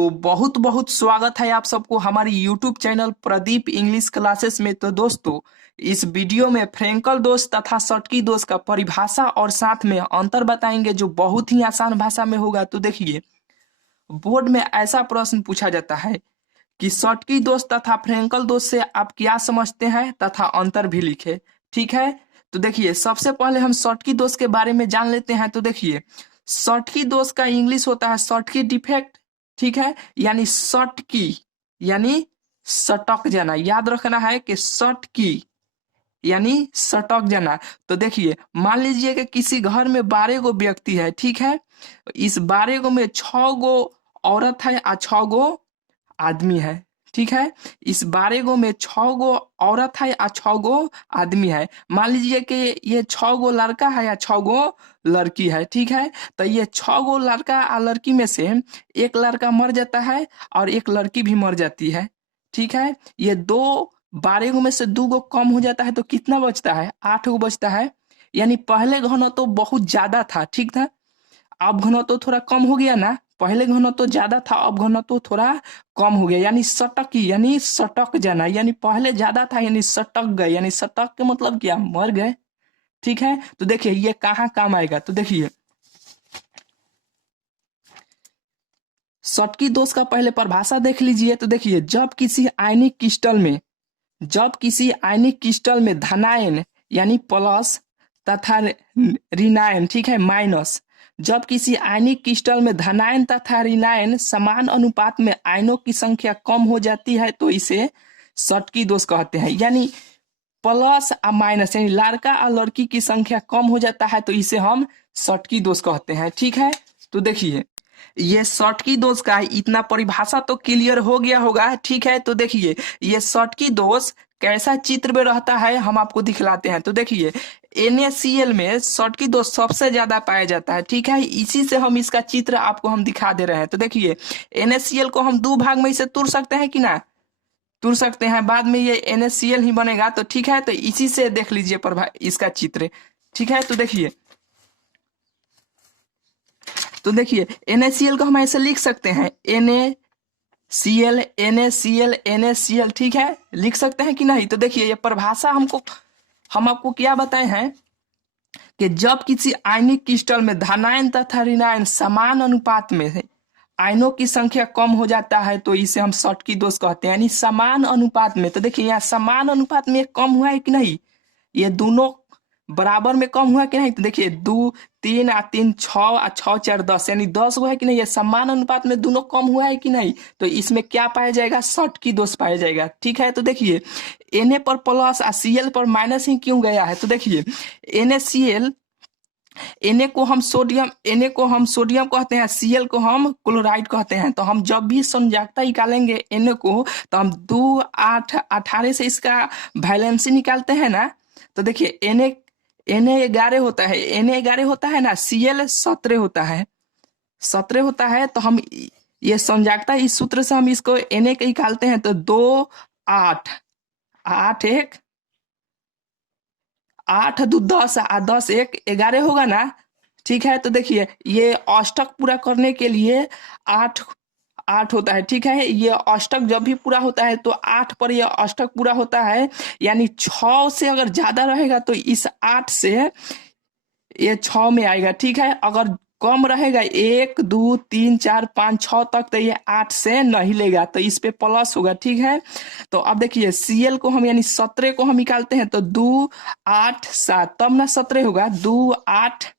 तो बहुत बहुत स्वागत है आप सबको हमारी YouTube channel Pradeep English classes में। तो दोस्तों, इस वीडियो में फ्रेंकल दोष तथा शॉर्टकी दोष का परिभाषा और साथ में अंतर बताएंगे, जो बहुत ही आसान भाषा में होगा। तो देखिए, बोर्ड में ऐसा प्रश्न पूछा जाता है कि शॉर्टकी दोष तथा फ्रेंकल दोष से आप क्या समझते हैं तथा अंतर भी लिखे। ठीक है, तो देखिए, सबसे पहले हम शॉर्टकी दोष के बारे में जान लेते हैं। तो देखिए, शॉर्टकी दोष का इंग्लिश होता है शॉर्टकी डिफेक्ट। ठीक है, यानी शॉर्ट की यानी सटक जाना। याद रखना है कि शॉर्ट की यानी सटक जाना। तो देखिए, मान लीजिए कि किसी घर में 12 गो व्यक्ति है। ठीक है, इस 12 गो में 6 गो औरत है और 6 गो आदमी है। ठीक है, इस 12 गो में 6 गो औरत है और 6 गो आदमी है। मान लीजिए कि ये 6 गो लड़का है या 6 गो लड़की है। ठीक है, तो ये 6 गो लड़का और लड़की में से एक लड़का मर जाता है और एक लड़की भी मर जाती है। ठीक है, ये 12 गो में से 2 गो कम हो जाता है तो कितना बचता है? 8 गो बचता है। यानी पहले घनत्व तो बहुत ज्यादा था, ठीक था, अब घनत्व तो थोड़ा कम हो गया ना। पहले घनत्व तो ज्यादा था, अब घनत्व तो थोड़ा कम हो गया। यानी सटक यानी सटक जाना, यानी पहले ज्यादा था यानी सटक गए। यानी सटक के मतलब क्या? मर गए। ठीक है, तो देखिए ये कहाँ काम आएगा। तो देखिए, शॉर्टकी दोष का पहले परिभाषा देख लीजिए। तो देखिए, जब किसी आयनिक क्रिस्टल में धनायन यानी प्लस तथा ऋणायन, ठीक है, माइनस, जब किसी आयनिक क्रिस्टल में धनायन तथा ऋणायन समान अनुपात में आयनों की संख्या कम हो जाती है तो इसे शॉर्टकी दोष कहते हैं। यानी प्लस और माइनस यानी लड़का और लड़की की संख्या कम हो जाता है तो इसे हम शॉर्टकी दोष कहते हैं। ठीक है, तो देखिए, ये शॉर्टकी दोष का इतना परिभाषा तो क्लियर हो गया होगा। ठीक है, तो देखिए, ये शॉर्टकी दोष कैसा चित्र में रहता है हम आपको दिखलाते हैं। तो देखिए, NaCl में शॉर्टकी दोष सबसे ज्यादा पाया जाता है। ठीक है, इसी से हम इसका चित्र आपको हम दिखा दे रहे हैं। तो देखिए, NaCl को हम 2 भाग में इसे तोड़ सकते हैं कि ना? तोड़ सकते हैं, बाद में ये NaCl ही बनेगा। तो ठीक है, तो इसी से देख लीजिए इसका चित्र। ठीक है, तो देखिए, NaCl को हम ऐसे लिख सकते हैं, NaCl NaCl NaCl। ठीक है, लिख सकते हैं कि नहीं? तो देखिए, ये परिभाषा हम आपको क्या बताए हैं कि जब किसी आयनिक क्रिस्टल में धनायन तथा ऋणायन समान अनुपात में है, आयनों की संख्या कम हो जाता है तो इसे हम शॉर्टकी दोष कहते हैं। यानी समान अनुपात में। तो देखिए, यहाँ समान अनुपात में कम हुआ है कि नहीं? ये दोनों बराबर में कम हुआ कि नहीं? तो देखिए, 2 3 और 3 6 और 6 4 10 यानी 10 हुआ है कि नहीं? ये समान अनुपात में दोनों कम हुआ है कि नहीं? तो इसमें क्या पाया जाएगा? शॉर्टकी दोष पाया जाएगा। ठीक है, तो देखिए, Na पर प्लस और Cl पर माइनस ही क्यों गया है? तो देखिए, NaCl Na को हम सोडियम कहते हैं, Cl को हम क्लोराइड कहते हैं। तो हम जब भी संयोजकता निकालेंगे Na को, तो हम 2 8 18 से इसका वैलेंसी निकालते हैं ना। तो देखिए, Na 11 होता है ना, Cl 17 होता है, 17 होता है। तो हम ये संयोजकता इस सूत्र से हम इसको Na के निकालते हैं। तो 2 8 8 1 8 2 10 और 10 1 11 होगा ना। ठीक है, तो देखिए, ये अष्टक पूरा करने के लिए 8 होता है। ठीक है, ये अष्टक जब भी पूरा होता है तो 8 पर यह अष्टक पूरा होता है। यानी 6 से अगर ज्यादा रहेगा तो इस 8 से ये 6 में आएगा। ठीक है, अगर कम रहेगा 1 2 3 4 5 6 तक तो ये 8 से नहीं लेगा, तो इस पे प्लस होगा। ठीक है, तो अब देखिए, Cl को हम यानी 17 को हम निकालते हैं तो 2 8 7 तब ना 17 होगा, 2 8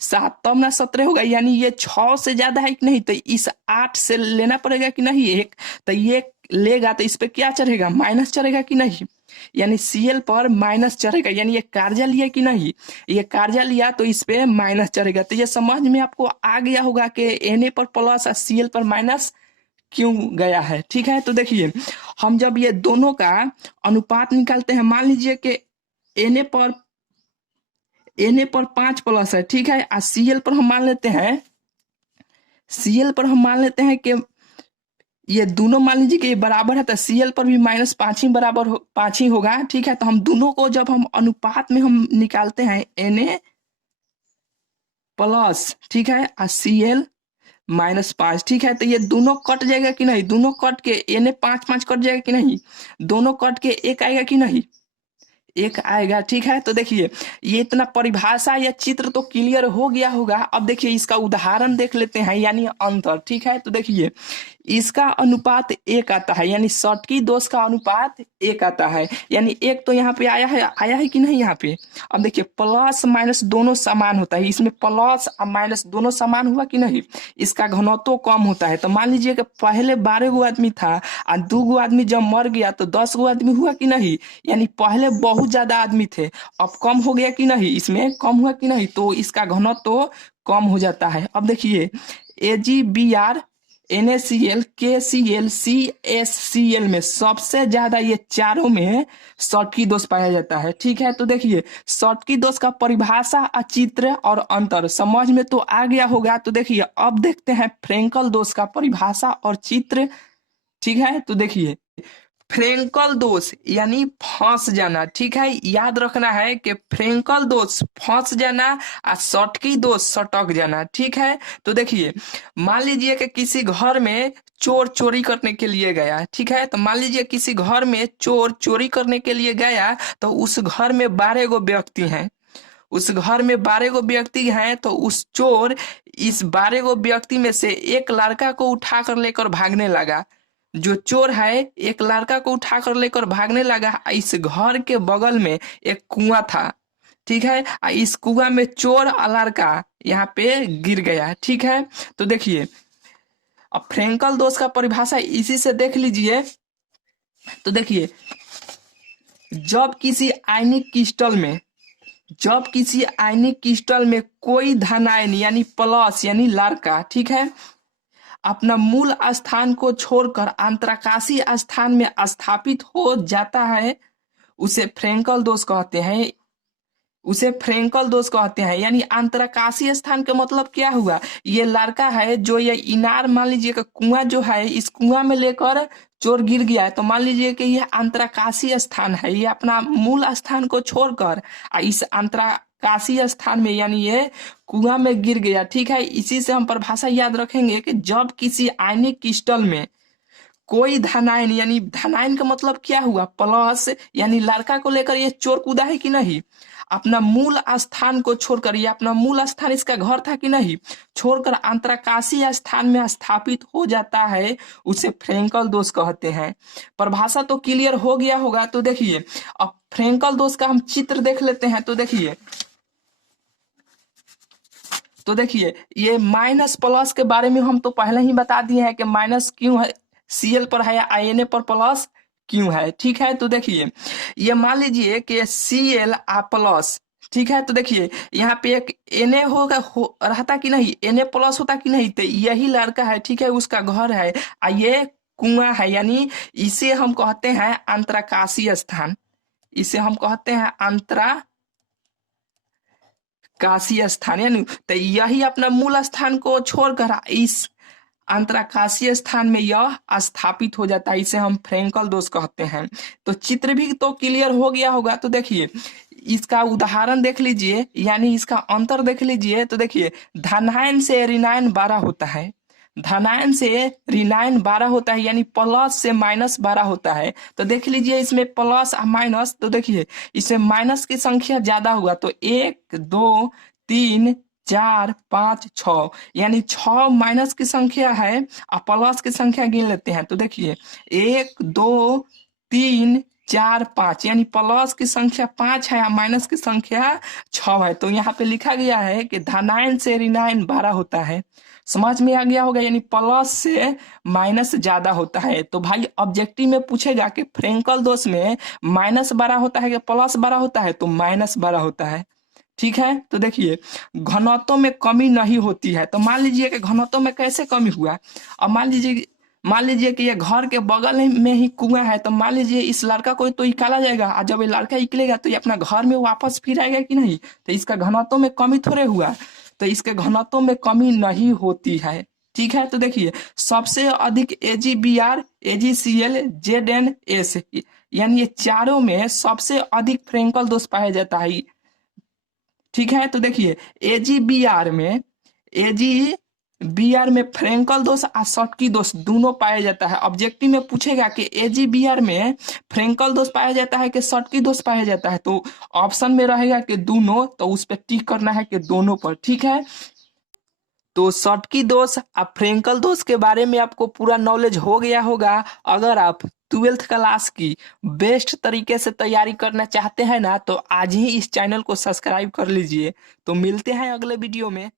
7 तब ना 17 होगा। यानी ये 6 से ज्यादा है कि नहीं? तो इस 8 से लेना पड़ेगा कि नहीं एक? तो ये लेगा तो इस पे क्या चढ़ेगा? माइनस चढ़ेगा कि नहीं? यानी Cl पर माइनस चढ़ेगा। यानी ये कार्जा लिया कि नहीं? ये कार्जा लिया तो इस पे माइनस चढ़ेगा। तो ये समझ में आपको आ गया होगा कि Na पर प्लस और Cl पर माइनस क्यों गया है। ठीक है, तो देखिए, हम जब ये दोनों का अनुपात निकालते हैं, मान लीजिए कि Na पर 5 प्लस है। ठीक है, और Cl पर हम मान लेते हैं कि ये दोनों मान लीजिए कि ये बराबर है, तो Cl पर भी -5 ही बराबर 5 ही होगा। ठीक है, तो हम दोनों को जब हम अनुपात में हम निकालते हैं Na प्लस, ठीक है, और Cl -5। ठीक है, तो ये दोनों कट जाएगा कि नहीं, दोनों कट के एने 5 5 कट जाएगा कि नहीं, दोनों कट के एक आएगा कि नहीं, एक आएगा। ठीक है, तो देखिए ये इतना परिभाषा या चित्र तो क्लियर हो गया होगा। अब देखिए इसका उदाहरण देख लेते हैं, यानी अंतर। ठीक है, तो देखिए इसका अनुपात 1 आता है, यानी षटकी दोष का अनुपात 1 आता है, यानी एक तो यहाँ पे आया है कि नहीं यहाँ पे। अब देखिए प्लस माइनस दोनों समान होता है, इसमें प्लस और माइनस दोनों समान हुआ कि नहीं, इसका घनत्व कम होता है। तो मान लीजिए कि पहले 12 गो आदमी था और 2 गो आदमी जब मर गया तो 10 गो आदमी हुआ कि नहीं, यानी पहले बहुत ज्यादा आदमी थे, अब कम हो गया कि नहीं, इसमें कम हुआ कि नहीं, तो इसका घनत्व कम हो जाता है। अब देखिए AgBr NaCl KCl CaCl में सबसे ज्यादा ये चारों में षटकी दोष पाया जाता है। ठीक है, तो देखिए षटकी दोष का परिभाषा, चित्र और अंतर समझ में तो आ गया होगा। तो देखिए अब देखते हैं फ्रेंकल दोष का परिभाषा और चित्र। ठीक है, तो देखिए फ्रेंकल दोष यानी फंस जाना। ठीक है, याद रखना है कि फ्रेंकल दोष फंस जाना और षटकी दोष सटक जाना। ठीक है, तो देखिए मान लीजिए कि किसी घर में चोर चोरी करने के लिए गया। ठीक है, तो मान लीजिए किसी घर में चोर चोरी करने के लिए गया, तो उस घर में 12 गो व्यक्ति हैं, उस घर में 12 गो व्यक्ति हैं, तो उस चोर इस 12 गो व्यक्ति में से एक लड़का को उठाकर लेकर भागने लगा। जो चोर है एक लड़का को उठाकर लेकर भागने लगा। इस घर के बगल में एक कुआं था। ठीक है, इस कुआं में चोर और लड़का यहाँ पे गिर गया। ठीक है, तो देखिए अब फ्रेंकल दोष का परिभाषा इसी से देख लीजिए। तो देखिए जब किसी आयनिक क्रिस्टल में कोई धनायन यानी प्लस यानी लड़का, ठीक है, अपना मूल स्थान को छोड़कर अंतराकाशी स्थान में स्थापित हो जाता है, उसे फ्रेंकल दोष कहते हैं। यानी अंतराकाशी स्थान का मतलब क्या हुआ, ये लड़का है जो ये इनार मान लीजिए कि कुआं जो है, इस कुआं में लेकर चोर गिर गया है, तो मान लीजिए कि ये अंतराकाशी स्थान है, ये अपना मूल स्थान को छोड़कर इस अंतराकाशी स्थान में यानी ये कुआं में गिर गया। ठीक है, इसी से हम परिभाषा याद रखेंगे कि जब किसी आयनिक क्रिस्टल में कोई धनायन यानी धनायन का मतलब क्या हुआ, प्लस यानी लड़का को लेकर ये चोर कूदा है कि नहीं, अपना मूल स्थान को छोड़कर, ये अपना मूल स्थान इसका घर था कि नहीं, छोड़कर अंतराकाशी स्थान में स्थापित हो जाता है, उसे फ्रेंकल दोष कहते हैं। परिभाषा तो क्लियर हो गया होगा। तो देखिए अब फ्रेंकल दोष का हम चित्र देख लेते हैं। तो देखिए ये माइनस प्लस के बारे में हम तो पहले ही बता दिए हैं कि माइनस क्यों है, Cl पर है या Na पर प्लस क्यों है। ठीक है, तो देखिए ये मान लीजिए कि Cl आ प्लस, ठीक है, तो देखिए यहाँ पे एक Na रहता कि नहीं, Na प्लस होता कि नहीं, तो यही लड़का है। ठीक है, उसका घर है, ये कुआं है, यानी इसे हम कहते हैं अंतराकाशी स्थान, काशी स्थान, यानी तो यही अपना मूल स्थान को छोड़कर इस अंतराकाशीय स्थान में यह स्थापित हो जाता है, इसे हम फ्रेंकल दोष कहते हैं। तो चित्र भी तो क्लियर हो गया होगा। तो देखिए इसका उदाहरण देख लीजिए, यानी इसका अंतर देख लीजिए। तो देखिए धनायन से ऋणायन 12 होता है, यानी प्लस से माइनस 12 होता है। तो देख लीजिए इसमें प्लस और माइनस, तो देखिए इसमें माइनस की संख्या ज्यादा हुआ, तो 1 2 3 4 5 6, यानी 6 माइनस की संख्या है और प्लस की संख्या गिन लेते हैं। तो देखिए 1 2 3 4 5, यानी प्लस की संख्या 5 है और माइनस की संख्या 6 है। तो यहाँ पे लिखा गया है कि धनायन से ऋणायन 12 होता है। समझ में आ गया होगा, यानी प्लस से माइनस ज्यादा होता है। तो भाई ऑब्जेक्टिव में पूछेगा कि फ्रेंकल दोष में माइनस 12 होता है कि प्लस 12 होता है, तो माइनस 12 होता है। ठीक है, तो देखिए घनत्व में कमी नहीं होती है। तो मान लीजिए कि घनत्व में कैसे कमी हुआ, अब मान लीजिए कि ये घर के बगल में ही कुआं है, तो मान लीजिए इस लड़का को तो निकाला जाएगा, और जब ये लड़का निकलेगा तो ये अपना घर में वापस फिर आएगा कि नहीं, तो इसका घनत्व में कमी थोड़े हुआ, तो इसके घनत्व में कमी नहीं होती है। ठीक है, तो देखिए सबसे अधिक AgBr AgCl ZnS, यानी ये चारों में सबसे अधिक फ्रेंकल दोष पाया जाता है। ठीक है, तो देखिए AgBr में बी आर में फ्रेंकल दोष और शॉटकी दोष दोनों पाया जाता है। ऑब्जेक्टिव में पूछेगा कि एजी बी आर में फ्रेंकल दोष पाया जाता है कि शॉटकी दोष पाया जाता है, तो ऑप्शन में रहेगा कि दोनों, तो उस पर टिक करना है कि दोनों पर। ठीक है, तो शॉटकी दोष और फ्रेंकल दोष के बारे में आपको पूरा नॉलेज हो गया होगा। अगर आप 12th क्लास की बेस्ट तरीके से तैयारी करना चाहते हैं ना, तो आज ही इस चैनल को सब्सक्राइब कर लीजिए। तो मिलते हैं अगले वीडियो में।